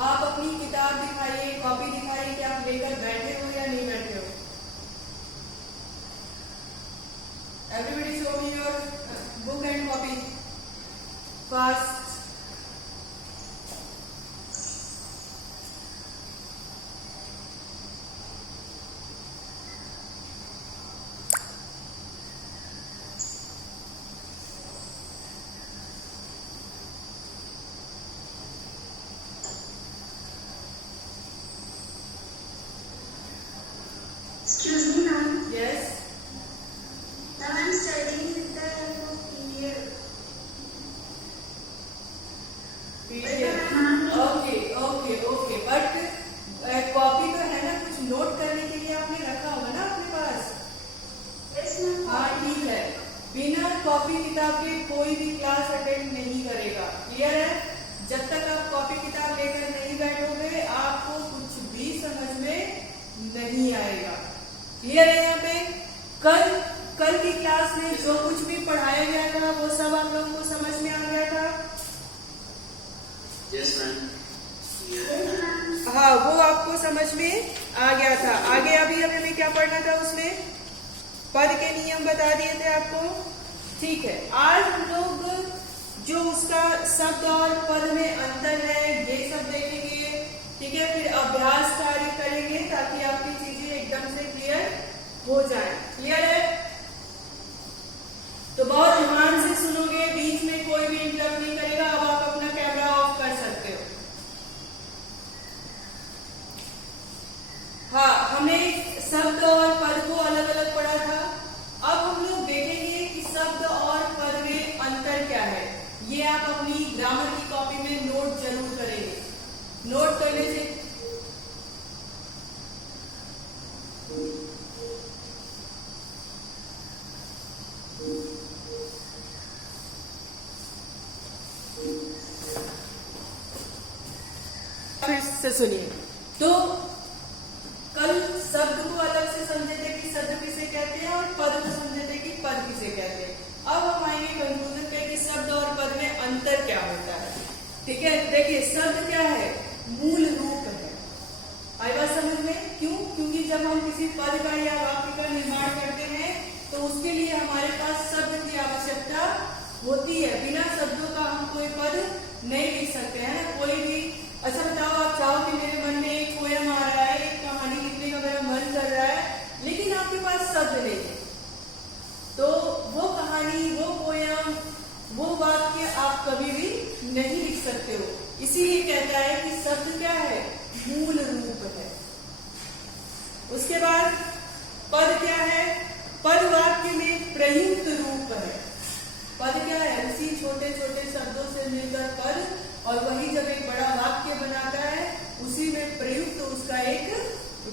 आप अपनी किताब दिखाइए, कॉपी दिखाइए कि आप लेकर बैठे हो या नहीं बैठे हो। Everybody show me your book and copy fast. Excuse me, ma'am. Yes. Now I'm studying with the help of PDF. Okay but copy तो है ना, कुछ नोट करने के लिए आपने रखा होगा ना अपने पास। Yes, ma'am. हाँ ठीक है। बिना कॉपी किताब के कोई भी क्लास अटेंड नहीं करेगा। क्लियर है? जब तक आप कॉपी किताब लेकर नहीं बैठोगे आपको कुछ भी समझ में नहीं आएगा। क्लियर है? यहाँ पे कल की क्लास में जो कुछ भी पढ़ाया गया था वो सब आप लोगों को समझ में आ गया था। Yes, ma'am. Yes, ma'am. हाँ, वो आपको समझ में आ गया था। आगे अभी हमें क्या पढ़ना था, उसमें पद के नियम बता दिए थे आपको। ठीक है, आज हम लोग जो उसका शब्द और पद में अंतर है ये सब देखेंगे। ठीक है, फिर अभ्यास कार्य करेंगे ताकि आपकी चीजें एकदम से क्लियर हो जाए। क्लियर है? तो बहुत ध्यान से सुनोगे, बीच में कोई भी इंटरप्ट नहीं करेगा। अब आप अपना कैमरा ऑफ कर सकते हो। हाँ, हमने शब्द और पद को अलग अलग पढ़ा था। अब हम लोग देखेंगे कि शब्द और पद में अंतर क्या है। ये आप अपनी ग्रामर की कॉपी में नोट जरूर करेंगे। नोट करने से फिर से सुनिए। तो कल शब्द को अलग से समझे थे कि शब्द किसे कहते हैं और पद को समझे थे कि पद किसे कहते हैं। अब हम आएंगे कंक्लूजन पे कि शब्द और पद में अंतर क्या होता है। ठीक है, देखिए शब्द क्या है, मूल रूप है। आई बात समझ में? क्यों? क्योंकि जब हम किसी पद का या वाक्य का निर्माण करते हैं तो उसके लिए हमारे पास शब्द की आवश्यकता होती है। बिना शब्दों का हम कोई पद नहीं लिख सकते हैं। कोई भी अच्छा बताओ, आप चाहो कि मेरे मन में एक पोयम आ रहा है, एक कहानी लिखने का मेरा मन कर रहा है, लेकिन आपके पास शब्द नहीं है, तो वो कहानी, वो पोयम, वो वाक्य आप कभी भी नहीं लिख सकते हो। इसीलिए कहता है कि शब्द क्या है, मूल रूप है। उसके बाद पद क्या है, पद वाक्य में प्रयुक्त रूप है। पद क्या है, उसी छोटे छोटे शब्दों से मिलकर पद, और वही जब एक बड़ा वाक्य बनाता है उसी में प्रयुक्त उसका एक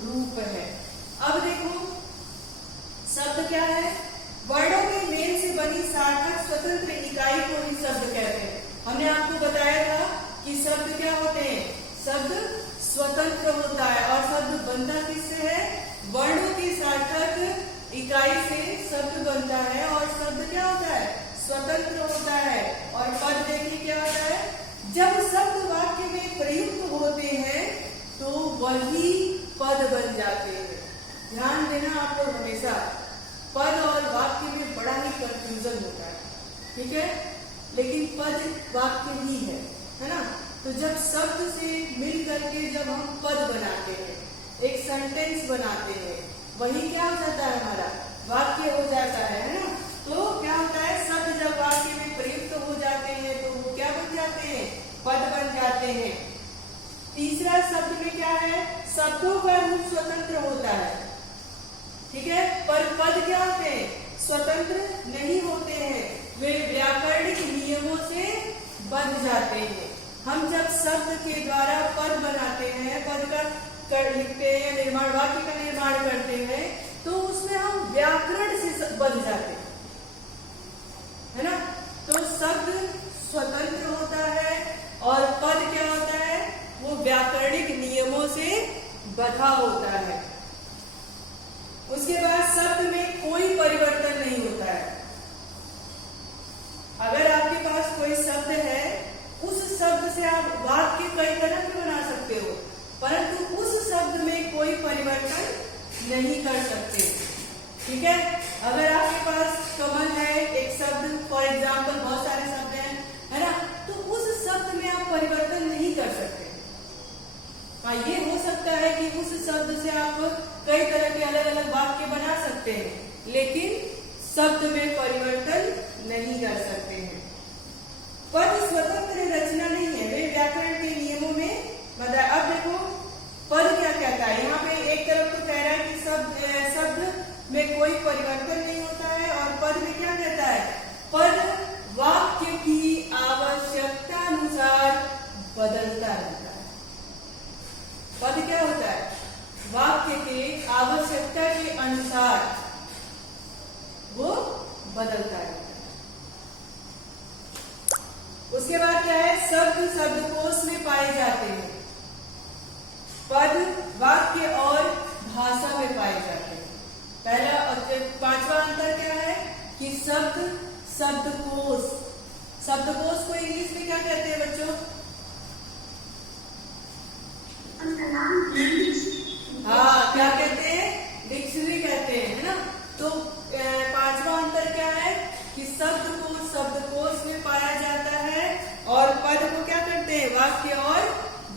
रूप है। अब देखो शब्द क्या है, वर्णों के मेल से बनी सार्थक स्वतंत्र इकाई को ही शब्द कहते हैं। हमने आपको बताया था कि शब्द क्या होते हैं, शब्द स्वतंत्र होता है और शब्द बनता किससे है, वर्णों की सार्थक इकाई से शब्द बनता है और शब्द क्या होता है, स्वतंत्र होता है। और पद देखिए क्या होता है, जब शब्द वाक्य में प्रयुक्त होते हैं तो वही पद बन जाते हैं। ध्यान देना आप लोग हमेशा, पद और वाक्य में बड़ा ही कंफ्यूजन होता है। ठीक है, लेकिन पद वाक्य ही है ना। तो जब शब्द से मिल करके जब हम पद बनाते हैं, एक सेंटेंस बनाते हैं, वही क्या हो जाता है, हमारा वाक्य हो जाता है ना। तो क्या होता है, शब्द जब वाक्य में प्रयुक्त हो जाते हैं तो वो क्या बन जाते हैं, पद बन जाते हैं। तीसरा शब्द में क्या है, शब्दों का रूप स्वतंत्र होता है। ठीक है, पर पद क्या होते हैं, स्वतंत्र नहीं होते हैं, वे व्याकरणिक नियमों से बंध जाते हैं। हम जब शब्द के द्वारा पद बनाते हैं, पद का लिखते हैं, निर्माण वाक्य का निर्माण करते हैं, तो उसमें हम व्याकरण से बंध जाते हैं, है ना। तो शब्द स्वतंत्र होता है और पद क्या होता है, वो व्याकरणिक नियमों से बंधा होता है। उसके बाद शब्द में कोई परिवर्तन नहीं होता है। अगर आपके पास कोई शब्द है, उस शब्द से आप वाक्य कई तरह के बना सकते ठीक है। अगर आपके पास कमल है एक शब्द, फॉर एग्जाम्पल बहुत सारे शब्द हैं, है ना, तो उस शब्द में आप परिवर्तन नहीं कर सकते। हाँ, ये हो सकता है कि उस शब्द से आप कई तरह के अलग अलग वाक्य बना सकते हैं, लेकिन शब्द में परिवर्तन नहीं कर सकते हैं। पद स्वतंत्र रचना नहीं है, वे व्याकरण के नियमों में बताया। अब देखो पद क्या कहता है, यहाँ पे एक तरफ तो कह रहा है कि शब्द में कोई परिवर्तन नहीं होता है, और पद में क्या कहता है, पद वाक्य की आवश्यकता अनुसार बदलता रहता है। पद क्या होता है, वाक्य के आवश्यकता के अनुसार वो बदलता है। उसके बाद क्या है, शब्द शब्दकोश में पाए जाते हैं, पद वाक्य और भाषा में पाए जाते हैं। पहला और पांचवा अंतर क्या है कि शब्द शब्दकोश, शब्दकोश को इंग्लिश में क्या कहते हैं बच्चों? हाँ, क्या कहते हैं, डिक्शनरी कहते हैं, है ना। तो पांचवा अंतर क्या है कि शब्द को शब्दकोश में पाया जाता है और पद को क्या करते हैं, वाक्य और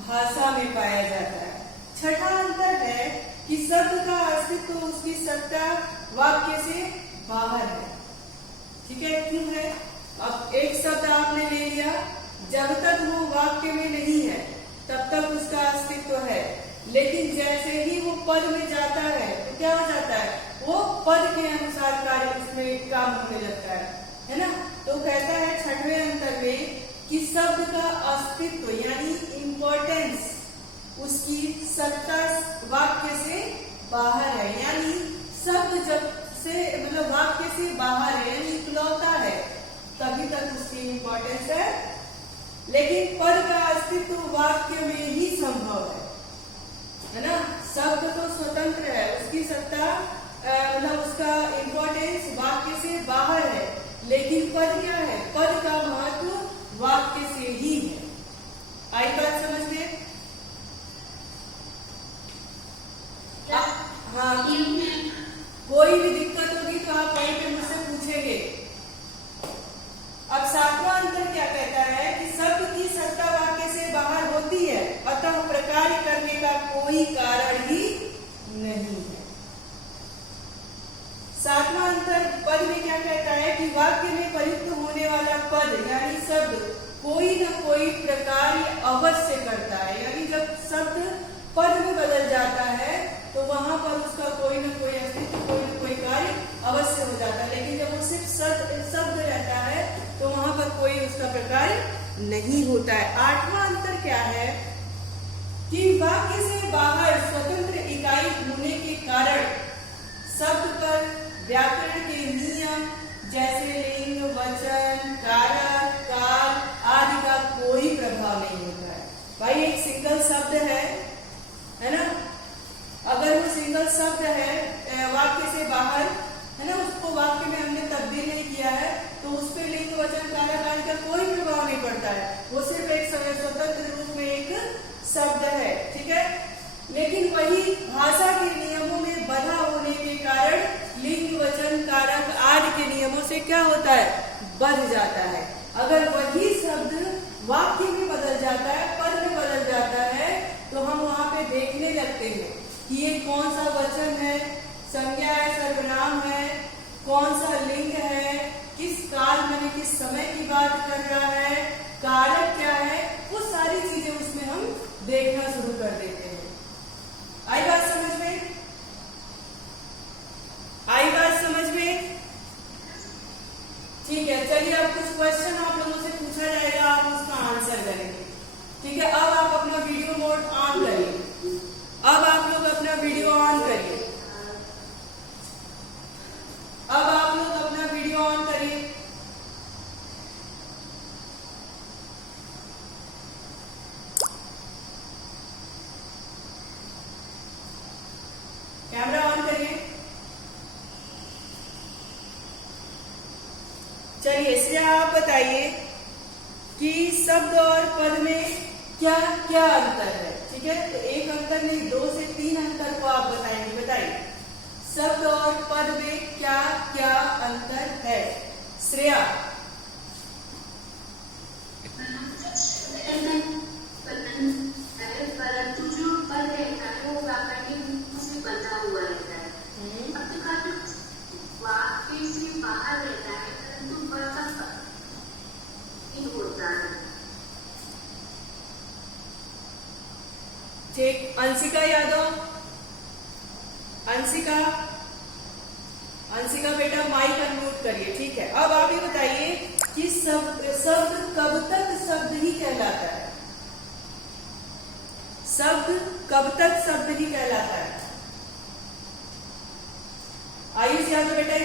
भाषा में पाया जाता है। छठा अंतर है कि शब्द का अस्तित्व उसकी सत्ता वाक्य से बाहर है। ठीक है, क्यों है? अब एक शब्द आपने ले लिया, जब तक वो वाक्य में नहीं है तब तक उसका अस्तित्व है, लेकिन जैसे ही वो पद में जाता है तो क्या हो जाता है, वो पद के अनुसार कार्य उसमें काम होने लगता है ना। तो कहता है छठवें अंतर में कि शब्द का अस्तित्व यानी इम्पोर्टेंस उसकी सत्ता वाक्य से बाहर है, यानी शब्द जब से मतलब वाक्य से बाहर है यानी इकलौता है तभी तक उसकी इम्पोर्टेंस है, लेकिन पद का अस्तित्व वाक्य में ही संभव है ना। शब्द तो स्वतंत्र है, उसकी सत्ता मतलब उसका इम्पोर्टेंस वाक्य से बाहर है, लेकिन पद क्या है, पद का महत्व वाक्य से ही है। आई बात समझ में? हाँ, कोई भी दिक्कत होगी तो आप वहीं पे मुझसे पूछेंगे। अब सातवां अंतर क्या कहता है कि शब्द की सत्ता वाक्य से बाहर होती है, अतः प्रकार्य करने का कोई कारण ही नहीं है। सातवां अंतर पद में क्या कहता है कि वाक्य में प्रयुक्त होने वाला पद यानी शब्द कोई न कोई प्रकार्य अवश्य करता है, यानी जब शब्द पद में बदल जाता है तो वहां पर उसका कोई न कोई अस्तित्व, कोई न कोई कार्य अवश्य हो जाता है, लेकिन जब वो सिर्फ शब्द रहता है तो वहां पर कोई उसका प्रकार नहीं होता है। आठवां अंतर क्या है कि वाक्य से बाहर स्वतंत्र इकाई होने के कारण शब्द पर व्याकरण के नियम जैसे लिंग, वचन, कारक, काल आदि का कोई प्रभाव नहीं होता है। भाई एक सिंगल शब्द है ना, अगर वो सिंगल शब्द है वाक्य से बाहर, है ना, उसको वाक्य में हमने तब्दील नहीं किया है तो उस पर लिंग, वचन, कारक आदि का कोई प्रभाव नहीं पड़ता है, वो सिर्फ एक स्वतंत्र रूप में एक शब्द है। ठीक है, लेकिन वही भाषा के नियमों में बंधा होने के कारण लिंग, वचन, कारक आदि के नियमों से क्या होता है, बढ़ जाता है। अगर वही शब्द वाक्य में बदल जाता है, पद में बदल जाता है, तो हम वहां पे देखने लगते हैं कि ये कौन सा वचन है, संज्ञा है, सर्वनाम है, कौन सा लिंग है, किस काल में किस समय की बात कर रहा है, कारक क्या है, वो सारी चीजें उसमें हम देखना शुरू कर देते हैं। आई बात समझ में? आई बात समझ में? ठीक है, चलिए अब कुछ क्वेश्चन आप लोगों से पूछा जाएगा, आप उसका आंसर करेंगे। ठीक है, अब आप अपना वीडियो मोड ऑन करिए, अब आप लोग अपना वीडियो ऑन करिए, अब आप लोग अपना वीडियो ऑन करिए। कैमरा ऑन करिए। चलिए, इसलिए आप बताइए कि शब्द और पद में क्या क्या अंतर है। ठीक है, तो एक अंतर नहीं, 2 से 3 अंतर को आप बताएंगे। बताइए, शब्द और पद में है। श्रेया, परंतु जो पद रहता है वो व्याकरणिक रूप से बंधा हुआ रहता है। वाक्य से बाहर रहता है परंतु पद का होता है। ठीक। अंशिका यादव, अंशिका बेटा माइक अनम्यूट करिए। ठीक है, अब आप ये बताइए कि शब्द कब तक शब्द ही कहलाता है? शब्द कब तक शब्द ही कहलाता है? आयुष यादव बेटा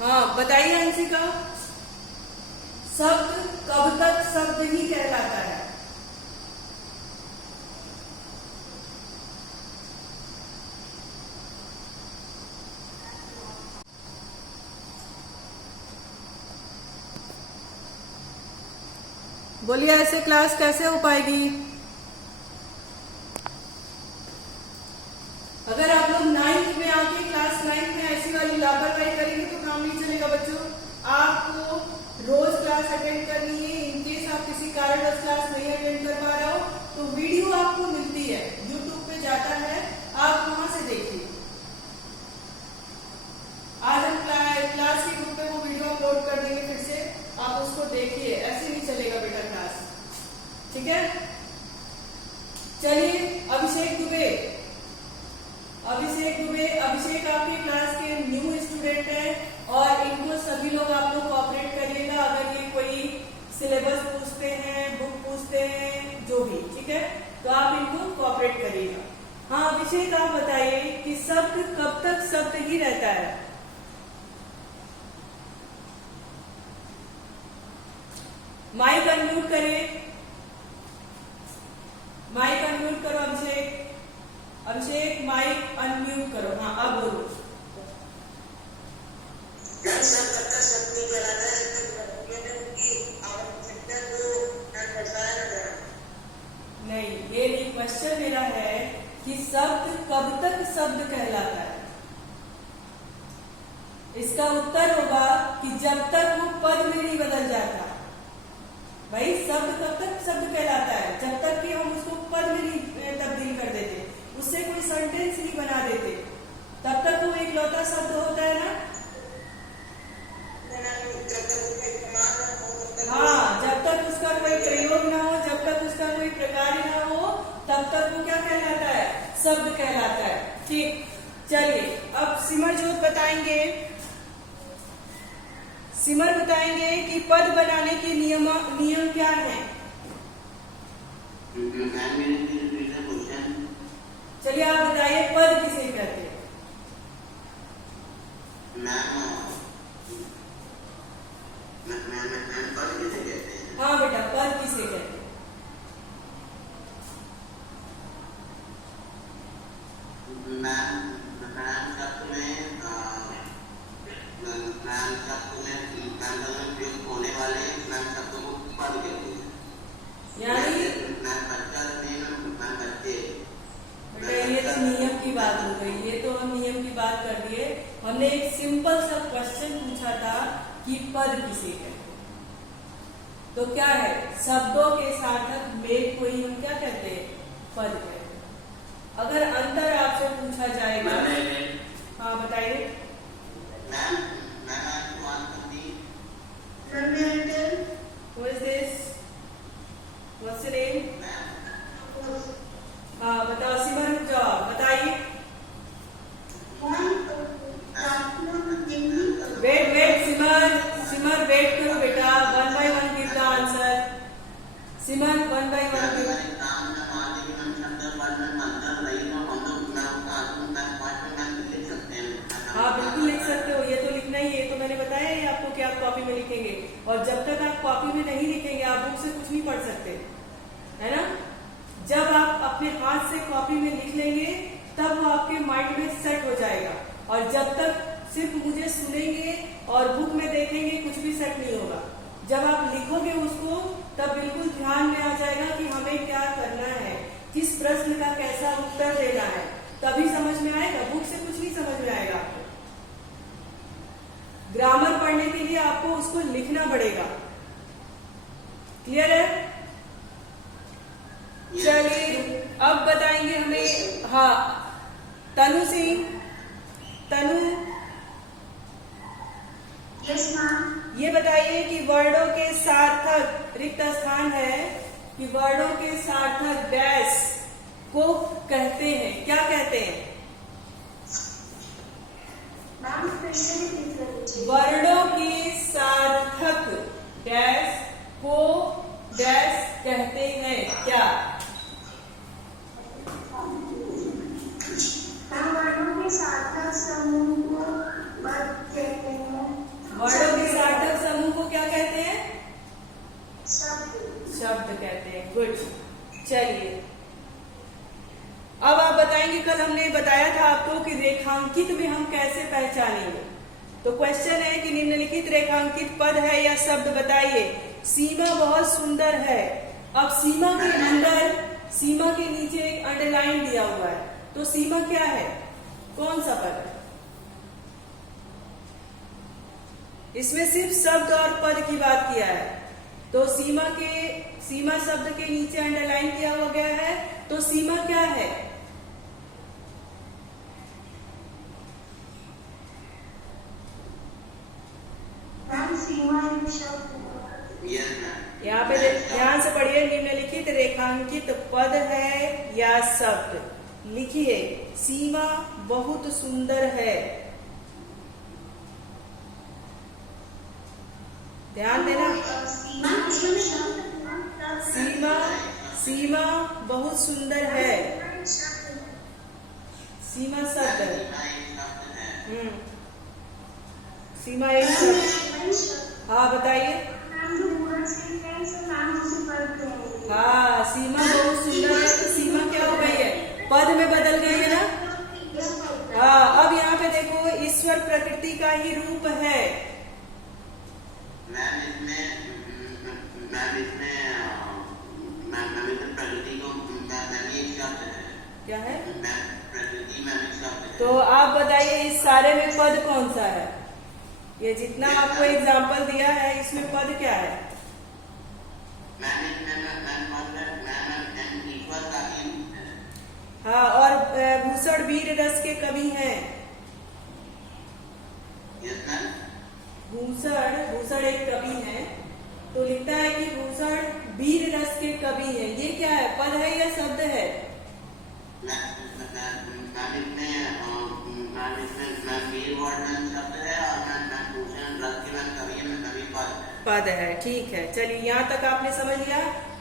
हाँ बताइए अंशिका, शब्द कब तक शब्द ही कहलाता है? बोलिए, ऐसे क्लास कैसे हो पाएगी? अगर आप लोग 9th में आके क्लास 9th में ऐसी वाली लापरवाही करेंगे तो काम नहीं चलेगा बच्चों। आपको रोज क्लास अटेंड करनी है। इनकेस आप किसी कारणवश क्लास नहीं अटेंड कर पा रहे हो तो वीडियो आपको मिलती है, यूट्यूब पे जाता है, आप वहां से देखिए। आज हम क्लास के ग्रुप पे वो वीडियो अपलोड कर देंगे, फिर से आप उसको देखिए। ऐसे नहीं चलेगा बेटा क्लास, ठीक है? चलिए, अभिषेक आपके क्लास के न्यू स्टूडेंट हैं और इनको सभी लोग आप लोग कोऑपरेट करिएगा। अगर ये कोई सिलेबस पूछते हैं, बुक पूछते हैं, जो भी, ठीक है, तो आप इनको कोऑपरेट करिएगा। हाँ अभिषेक, आप बताइए कि शब्द कब तक शब्द ही रहता है? माइक अनम्यूट करिए, माइक अनम्यूट करो अभिषेक। अभिषेक माइक अनम्यूट करो। हाँ अब बोलो। नहीं, ये नहीं, क्वेश्चन मेरा है कि शब्द कब तक शब्द कहलाता है? इसका उत्तर होगा कि जब तक वो पद में नहीं बदल जाता। भाई शब्द कब तक शब्द कहलाता है? जब तक कि हम उसको पद में नहीं तब्दील कर देते, उससे कोई सेंटेंस नहीं बना देते, तब तक वो एक लौता शब्द होता है ना। हाँ, जब तक उसका कोई प्रयोग ना हो, जब तक उसका कोई प्रकार ना हो, तब तक वो क्या कहलाता है? शब्द कहलाता है। ठीक, चलिए अब सिमरजोत बताएंगे कि पद बनाने के नियम क्या है। चलिए आप बताइए, पद किसे कहते हैं? हाँ बेटा, पद किसे कहते हैं? होने वाले शब्दों को पद कहते हैं। यानी ये तो नियम की बात हो गई, ये तो हम नियम की बात कर दिए। हमने एक सिंपल सा क्वेश्चन पूछा था कि पद किसे कहते हैं, तो क्या है? शब्दों के सार्थक मेल को ही हम क्या कहते हैं? पद कहते हैं। अगर अंतर आपसे पूछा जाएगा, हाँ बताइए। Who is this? What's your name? हाँ बताओ, सिमर जवाब बताइए। वेट सिमर वेट करो बेटा, 1 by 1 गिव द आंसर। सिमर 1 by 1 गिव। हाँ बिल्कुल लिख सकते हो, ये तो लिखना ही है, तो मैंने बताया है आपको कि आप कॉपी में लिखेंगे, और जब तक आप कॉपी में नहीं लिखेंगे आप बुक से कुछ नहीं पढ़ सकते, है ना। जब आप अपने हाथ से कॉपी में लिख लेंगे तब वो आपके माइंड में सेट हो जाएगा, और जब तक सिर्फ मुझे सुनेंगे और बुक में देखेंगे कुछ भी सेट नहीं होगा। जब आप लिखोगे उसको तब बिल्कुल ध्यान में आ जाएगा कि हमें क्या करना है, किस प्रश्न का कैसा उत्तर देना है, तभी समझ में आएगा। बुक से कुछ नहीं समझ में आएगा आपको। ग्रामर पढ़ने के लिए आपको उसको लिखना पड़ेगा। क्लियर है? चलिए अब बताएंगे हमें, हाँ तनु सिंह, तनु यस मैम। ये बताइए कि वर्डों के सार्थक, रिक्त स्थान है, कि वर्डों के सार्थक डैश को कहते हैं, क्या कहते हैं? मैम क्वेश्चन रिपीट कर दीजिए। वर्डों के सार्थक डैश को डैश कहते हैं क्या? मैम वर्णों के सार्थक समूह को पद कहते हैं। वर्डों के सार्थक समूह को क्या कहते हैं? शब्द। शब्द कहते हैं। गुड। चलिए अब आप बताएंगे, कल हमने बताया था आपको कि रेखांकित में हम कैसे पहचानेंगे। तो क्वेश्चन है कि निम्नलिखित रेखांकित पद है या शब्द बताइए। सीमा बहुत सुंदर है। अब सीमा के अंदर, सीमा के नीचे एक अंडरलाइन दिया हुआ है, तो सीमा क्या है? कौन सा पद है? इसमें सिर्फ शब्द और पद की बात किया है। तो सीमा शब्द के नीचे अंडरलाइन किया हुआ गया है, तो सीमा क्या है? मैम सीमा एक शब्द है। Yes ma'am. यहाँ पे ध्यान से पढ़िए, निम्नलिखित रेखांकित पद है या शब्द। लिखिए सीमा बहुत सुंदर है। ध्यान देना, मैम इसमें शब्द सीमा बहुत सुंदर है। सीमा शब्द है। सीमा एक शब्द। हाँ बताइए। हाँ सीमा बहुत सुंदर है, तो सीमा क्या हो गई है? पद में बदल गई है ना। हाँ अब यहाँ पे देखो, ईश्वर प्रकृति का ही रूप है। मैम इसमें प्रकृति को मैम एक शब्द है। क्या है? मैम प्रकृति मैम एक शब्द है। तो आप बताइए इस सारे में पद कौन सा है? ये जितना आपको एग्जाम्पल दिया है इसमें पद क्या है? ईश्वर का ही रूप है। हाँ और भूषण वीर रस के कवि हैं। Yes ma'am. भूषण एक कवि है, तो लिखता है कि भूषण वीर रस के कवि है। ये क्या है? पद है या शब्द है? वीर वर्णन शब्द है और भूषण रस के कवि पद है। पद है, ठीक है। चलिए यहाँ तक आपने समझ लिया।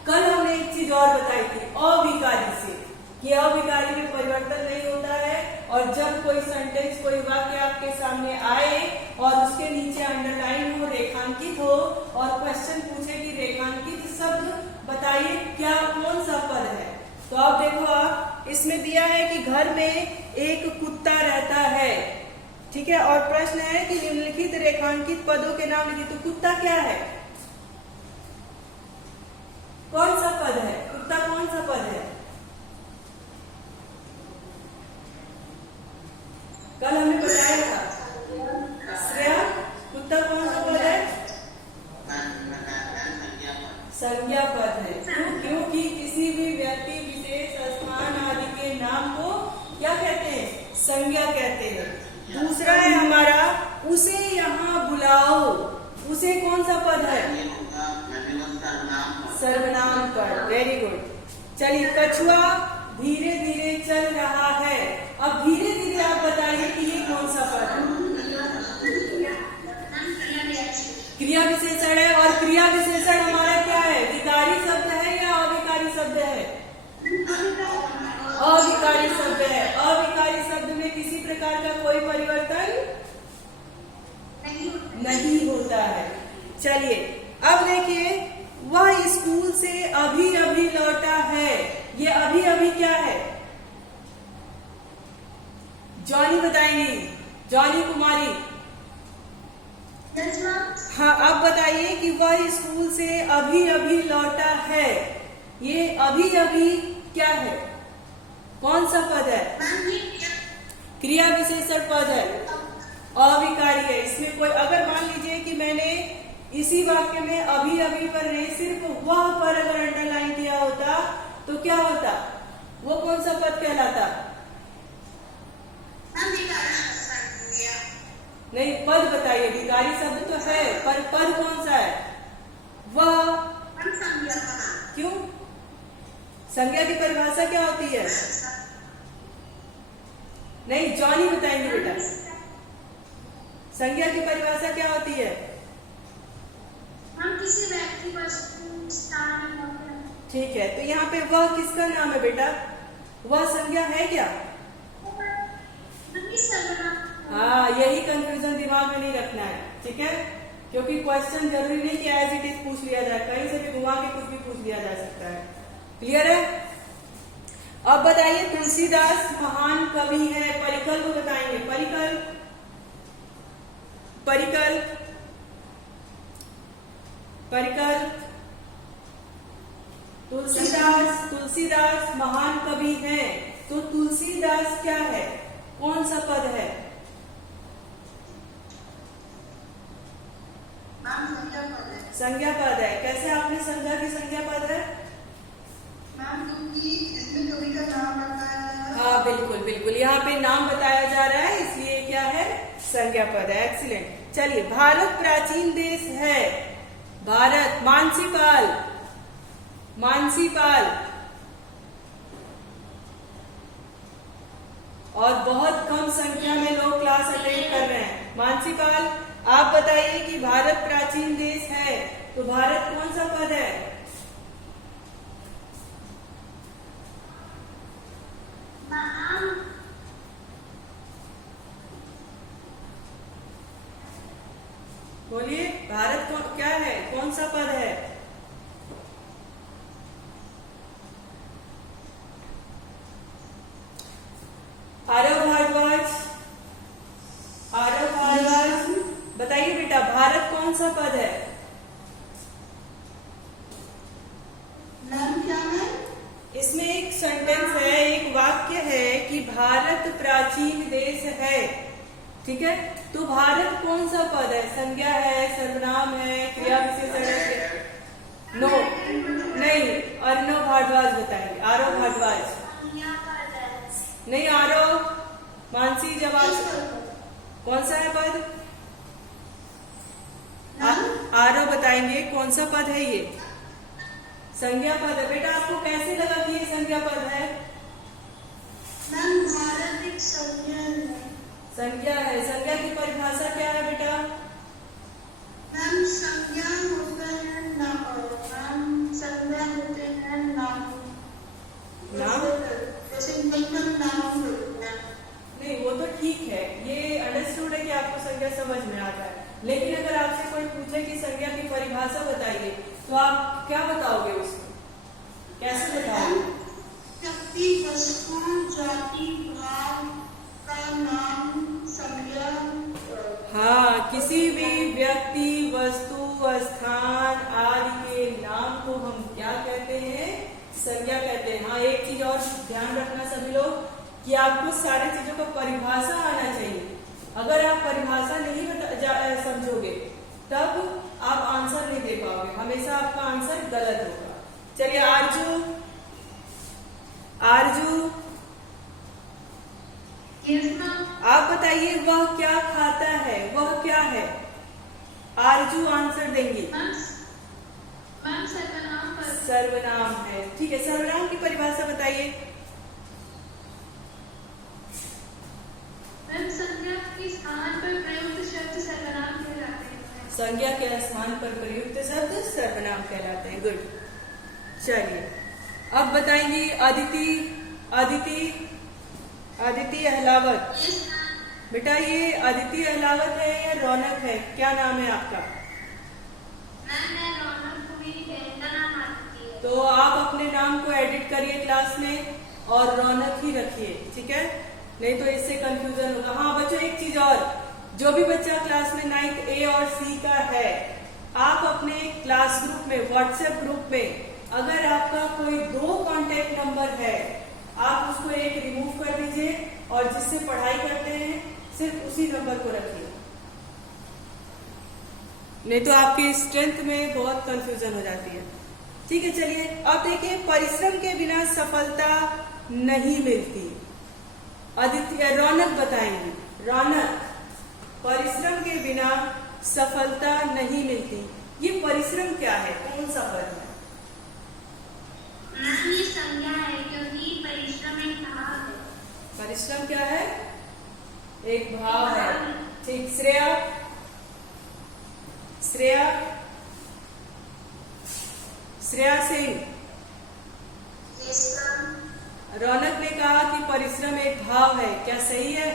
कल हमने एक चीज और बताई थी अविकारी से, कि अविकारी में परिवर्तन नहीं होता है, और जब कोई सेंटेंस, कोई वाक्य आपके सामने आए और उसके नीचे अंडरलाइन हो, रेखांकित हो, और क्वेश्चन पूछे कि रेखांकित शब्द बताइए क्या, कौन सा पद है। तो अब देखो, आप इसमें दिया है कि घर में एक कुत्ता रहता है, ठीक है, और प्रश्न है कि निम्नलिखित रेखांकित पदों के नाम लिखिए। तो कुत्ता क्या है? कौन सा पद है? कुत्ता कौन सा पद है? कल हमने बताया था। श्रेया, कुत्ता कौन सा पद है? संज्ञा पद है। क्योंकि किसी भी व्यक्ति, विशेष, स्थान आदि के नाम को क्या कहते हैं? संज्ञा कहते हैं। दूसरा है हमारा उसे यहाँ बुलाओ। उसे कौन सा पद है? सर्वनाम पद। Very good. चलिए, कछुआ धीरे धीरे चल रहा है। अब धीरे धीरे आप बताइए कि ये कौन सा पद है? क्रिया विशेषण है, और क्रिया विशेषण हमारा क्या है? विकारी शब्द है या अविकारी शब्द है? अविकारी शब्द है। अविकारी शब्द में किसी प्रकार का कोई परिवर्तन नहीं होता है। चलिए अब देखिए, वह स्कूल से अभी अभी लौटा है। ये अभी अभी क्या है? जॉनी बताएंगी, जॉनी कुमारी। हाँ, अब बताइए कि वह स्कूल से अभी अभी लौटा है। ये अभी अभी क्या है? कौन सा पद है? क्रिया विशेषण पद है, अविकारी है। इसमें कोई अगर मान लीजिए कि मैंने इसी वाक्य में अभी अभी पर नहीं सिर्फ वह पर अगर अंडरलाइन किया होता तो क्या होता? वो कौन सा पद कहलाता? नहीं, पद बताइए। विकारी शब्द तो है पर पद कौन सा है? वह। क्यों? संज्ञा की परिभाषा क्या होती है? नहीं, जॉनी बताएंगे बेटा। संज्ञा की परिभाषा क्या होती है? हम किसी व्यक्ति को स्थान में। ठीक है, तो यहाँ पे वह किसका नाम है बेटा? वह संज्ञा है क्या? हाँ, यही कंफ्यूजन दिमाग में नहीं रखना है, ठीक है? क्योंकि क्वेश्चन जरूरी नहीं कि एज इट इज पूछ लिया जाए, कहीं से भी घुमा के कुछ भी पूछ लिया जा सकता है। क्लियर है? अब बताइए, तुलसीदास महान कवि है। परिकल को बताएंगे। परिकल, परिकल, परिकल। तुलसीदास महान कवि है। तो तुलसीदास क्या है? कौन सा पद है? संज्ञा पद है। कैसे आपने समझा कि संज्ञा पद है? क्योंकि इसमें कवि का नाम बताया है। हाँ, बिल्कुल बिल्कुल, यहाँ पे नाम बताया जा रहा है, इसलिए क्या है? संज्ञा पद है। एक्सीलेंट। चलिए, भारत प्राचीन देश है। भारत, मानसीपाल, मानसीपाल। और बहुत कम संख्या में लोग क्लास अटेंड कर रहे हैं। मानसीपाल, आप बताइए कि भारत प्राचीन देश है, तो भारत कौन सा पद है? बोलिए, भारत क्या है? कौन सा पद है? आरव भारद्वाज, आरव भारद्वाज बताइए बेटा, भारत कौन सा पद है? नाम क्या है? इसमें एक सेंटेंस है, एक वाक्य है कि भारत प्राचीन देश है। ठीक है, तो भारत कौन सा पद है? संज्ञा है, सर्वनाम है, क्रिया विशेषण है? नो, नहीं, अर्णव भारद्वाज बताएंगे। आरव भारद्वाज नहीं, आरव। मानसी जवाब कौन सा है पद? आरव बताएंगे कौन सा पद है ये? संज्ञा पद है। बेटा, आपको कैसे लगा कि ये संज्ञा पद है? भारत एक संज्ञा है। संज्ञा है। संज्ञा की परिभाषा क्या है बेटा? मैम, संज्ञा होता है नाम। संज्ञा होते हैं नाम। नाम जैसे नाम नहीं, वो तो ठीक है, ये अंडरस्टूड है कि आपको संज्ञा समझ में आता है। लेकिन अगर आपसे कोई पूछे कि संज्ञा की परिभाषा बताइए, तो आप क्या बताओगे उसको? कैसे बताओगे? व्यक्ति, वस्तु, जाति, भाव का नाम संज्ञा। हाँ, किसी भी व्यक्ति, वस्तु, स्थान आदि के नाम को हम क्या कहते हैं? संज्ञा कहते हैं। हाँ, एक चीज और ध्यान रखना सभी लोग कि आपको सारी चीजों का परिभाषा आना चाहिए। अगर आप परिभाषा नहीं समझोगे तब आप आंसर नहीं दे पाओगे, हमेशा आपका आंसर गलत होगा। चलिए, आरजू, आरजू आप बताइए, वह क्या खाता है? वह क्या है? आरजू आंसर देंगी। सर्वनाम है। ठीक है, सर्वनाम की परिभाषा बताइए। संज्ञा के स्थान पर प्रयुक्त शब्द सर्वनाम कहलाते हैं। संज्ञा के स्थान पर प्रयुक्त शब्द सर्वनाम कहलाते हैं। गुड। चलिए, अब बताएंगे अदिति, अदिति, अदिति अहलावत। बेटा, ये अदिति अहलावत है या रौनक है? क्या नाम है आपका? तो आप अपने नाम को एडिट करिए क्लास में और रौनक ही रखिए, ठीक है? नहीं तो इससे कंफ्यूजन होगा। हाँ बच्चों, एक चीज और, जो भी बच्चा क्लास में 9th A और C का है, आप अपने क्लास ग्रुप में, व्हाट्सएप ग्रुप में, अगर आपका कोई 2 कांटेक्ट नंबर है, आप उसको एक रिमूव कर दीजिए और जिससे पढ़ाई करते हैं सिर्फ उसी नंबर को रखिए, नहीं तो आपकी स्ट्रेंथ में बहुत कंफ्यूजन हो जाती है। ठीक है, चलिए अब देखिए, परिश्रम के बिना सफलता नहीं मिलती। आदित्य, रौनक बताएंगी। रौनक, परिश्रम के बिना सफलता नहीं मिलती, ये परिश्रम क्या है, कौन सा पद है? मैम ये संज्ञा है, क्योंकि परिश्रम एक भाव है। परिश्रम क्या है? एक भाव है। ठीक, श्रेया, श्रेया, श्रेया सिंह। रौनक ने कहा कि परिश्रम एक भाव है, क्या सही है?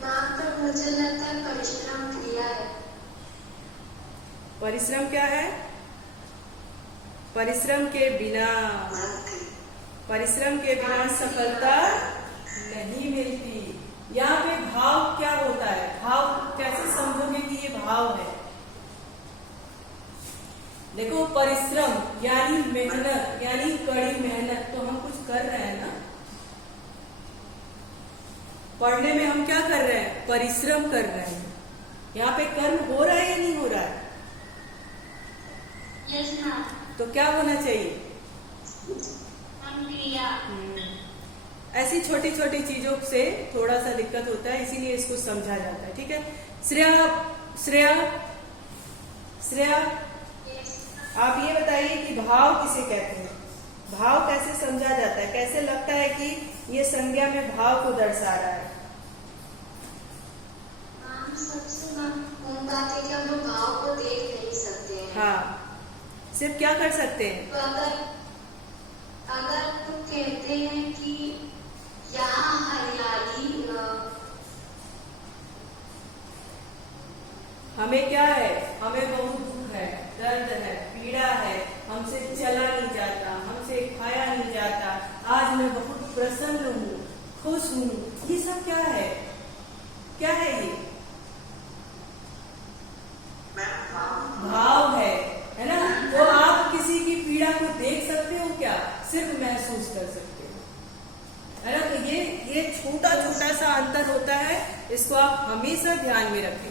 तो मुझे लगता है परिश्रम क्रिया है। परिश्रम क्या है? परिश्रम के बिना, परिश्रम के बिना सफलता नहीं मिलती। यहाँ पे भाव क्या होता है? भाव कैसे समझोगे कि ये भाव है? देखो, परिश्रम यानी मेहनत, यानी कड़ी मेहनत, तो हम कुछ कर रहे हैं ना, पढ़ने में हम क्या कर रहे हैं? परिश्रम कर रहे हैं। यहाँ पे कर्म हो रहा है या नहीं हो रहा है? Yes ma'am. तो क्या होना चाहिए? क्रिया। ऐसी छोटी छोटी चीजों से थोड़ा सा दिक्कत होता है, इसीलिए इसको समझा जाता है। ठीक है, श्रेया, श्रेया, श्रेया, आप ये बताइए कि भाव किसे कहते हैं? भाव कैसे समझा जाता है? कैसे लगता है कि ये संज्ञा में भाव को दर्शा रहा है? सबसे महत्वपूर्ण बात है कि हम लोग भाव को देख नहीं सकते हैं। हाँ, सिर्फ क्या कर सकते हैं? तो अगर तो कहते हैं कि यहाँ हरियाली, हमें क्या है? हमें बहुत दुख है, दर्द है, पीड़ा है, हमसे चला नहीं जाता, हमसे खाया नहीं जाता, आज मैं बहुत प्रसन्न हूँ, खुश हूँ, ये सब क्या है? क्या है ये? भाव है ना? तो आप किसी की पीड़ा को देख सकते हो क्या? सिर्फ महसूस कर सकते हो, है ना? तो ये छोटा छोटा सा अंतर होता है, इसको आप हमेशा ध्यान में रखें।